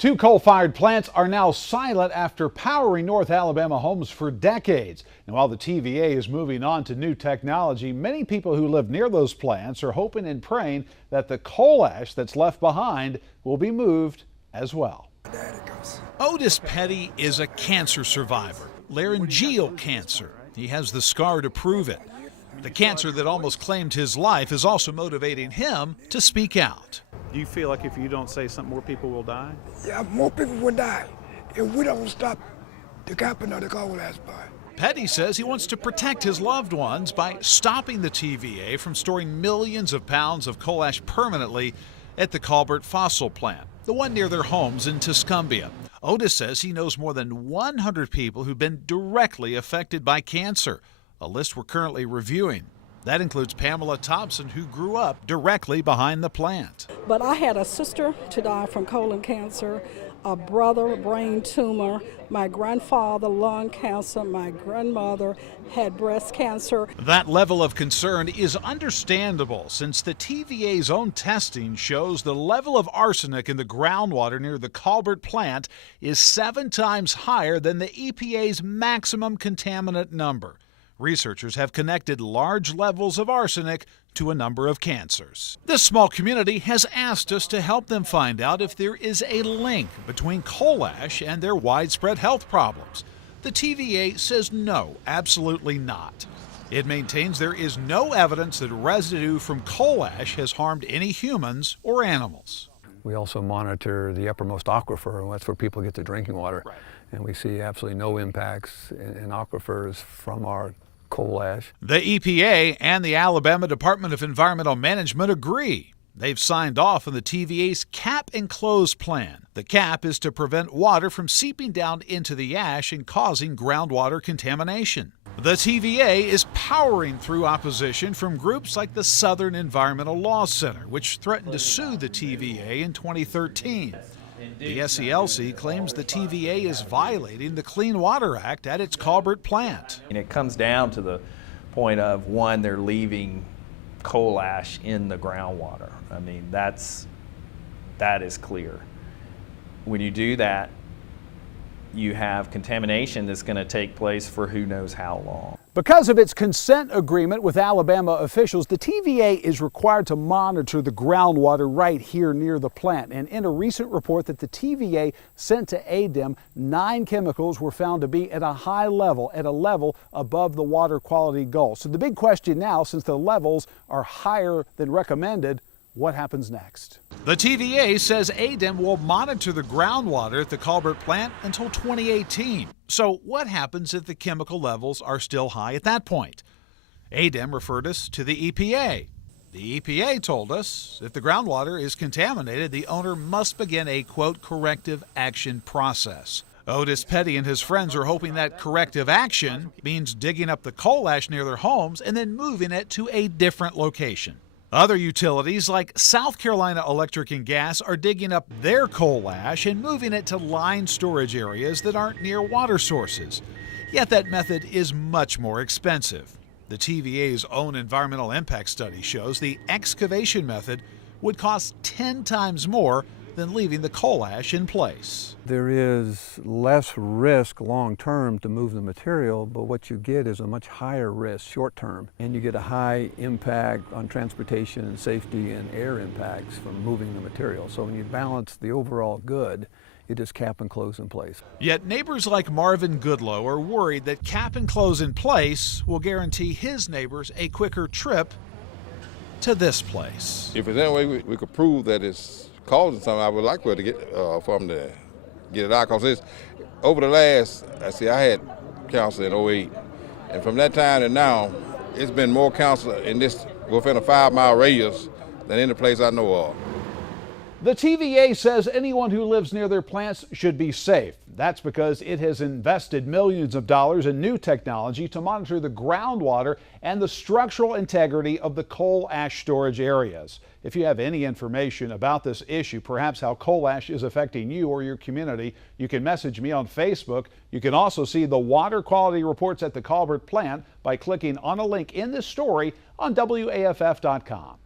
Two coal-fired plants are now silent after powering North Alabama homes for decades. And while the TVA is moving on to new technology, many people who live near those plants are hoping and praying that the coal ash that's left behind will be moved as well. Otis Petty is a cancer survivor, laryngeal cancer. He has the scar to prove it. The cancer that almost claimed his life is also motivating him to speak out. Do you feel like if you don't say something, more people will die? Yeah, more people will die if we don't stop the capping of the coal ash part. Petty says he wants to protect his loved ones by stopping the TVA from storing millions of pounds of coal ash permanently at the Colbert fossil plant, the one near their homes in Tuscumbia. Otis says he knows more than 100 people who've been directly affected by cancer, a list we're currently reviewing. That includes Pamela Thompson, who grew up directly behind the plant. But I had a sister to die from colon cancer, a brother, brain tumor, my grandfather, lung cancer, my grandmother had breast cancer. That level of concern is understandable since the TVA's own testing shows the level of arsenic in the groundwater near the Colbert plant is 7 times higher than the EPA's maximum contaminant number. Researchers have connected large levels of arsenic to a number of cancers. This small community has asked us to help them find out if there is a link between coal ash and their widespread health problems. The TVA says no, absolutely not. It maintains there is no evidence that residue from coal ash has harmed any humans or animals. We also monitor the uppermost aquifer, and that's where people get the drinking water. Right. And we see absolutely no impacts in aquifers from our coal ash. The EPA and the Alabama Department of Environmental Management agree. They've signed off on the TVA's cap and close plan. The cap is to prevent water from seeping down into the ash and causing groundwater contamination. The TVA is powering through opposition from groups like the Southern Environmental Law Center, which threatened to sue the TVA in 2013. The SELC claims the TVA is violating the Clean Water Act at its Colbert plant. And it comes down to the point of, one, they're leaving coal ash in the groundwater. I mean, that is clear. When you do that, you have contamination that's going to take place for who knows how long. Because of its consent agreement with Alabama officials, the TVA is required to monitor the groundwater right here near the plant. And in a recent report that the TVA sent to ADEM, 9 chemicals were found to be at a high level, at a level above the water quality goal. So the big question now, since the levels are higher than recommended, what happens next? The TVA says ADEM will monitor the groundwater at the Colbert plant until 2018. So what happens if the chemical levels are still high at that point? ADEM referred us to the EPA. The EPA told us if the groundwater is contaminated, the owner must begin a, quote, corrective action process. Otis Petty and his friends are hoping that corrective action means digging up the coal ash near their homes and then moving it to a different location. Other utilities like South Carolina Electric and Gas are digging up their coal ash and moving it to lined storage areas that aren't near water sources. Yet that method is much more expensive. The TVA's own environmental impact study shows the excavation method would cost 10 times more than leaving the coal ash in place. There is less risk long term to move the material, but what you get is a much higher risk short term. And you get a high impact on transportation and safety and air impacts from moving the material. So when you balance the overall good, it is cap and close in place. Yet neighbors like Marvin Goodlow are worried that cap and close in place will guarantee his neighbors a quicker trip to this place. If there's any way we could prove that it's causing something, I would like for it to get for them to get it out, because it's over the last, I had cancer in '08, and from that time to now, it's been more cancer in this within a 5-mile radius than any place I know of. The TVA says anyone who lives near their plants should be safe. That's because it has invested millions of dollars in new technology to monitor the groundwater and the structural integrity of the coal ash storage areas. If you have any information about this issue, perhaps how coal ash is affecting you or your community, you can message me on Facebook. You can also see the water quality reports at the Colbert plant by clicking on a link in this story on WAFF.com.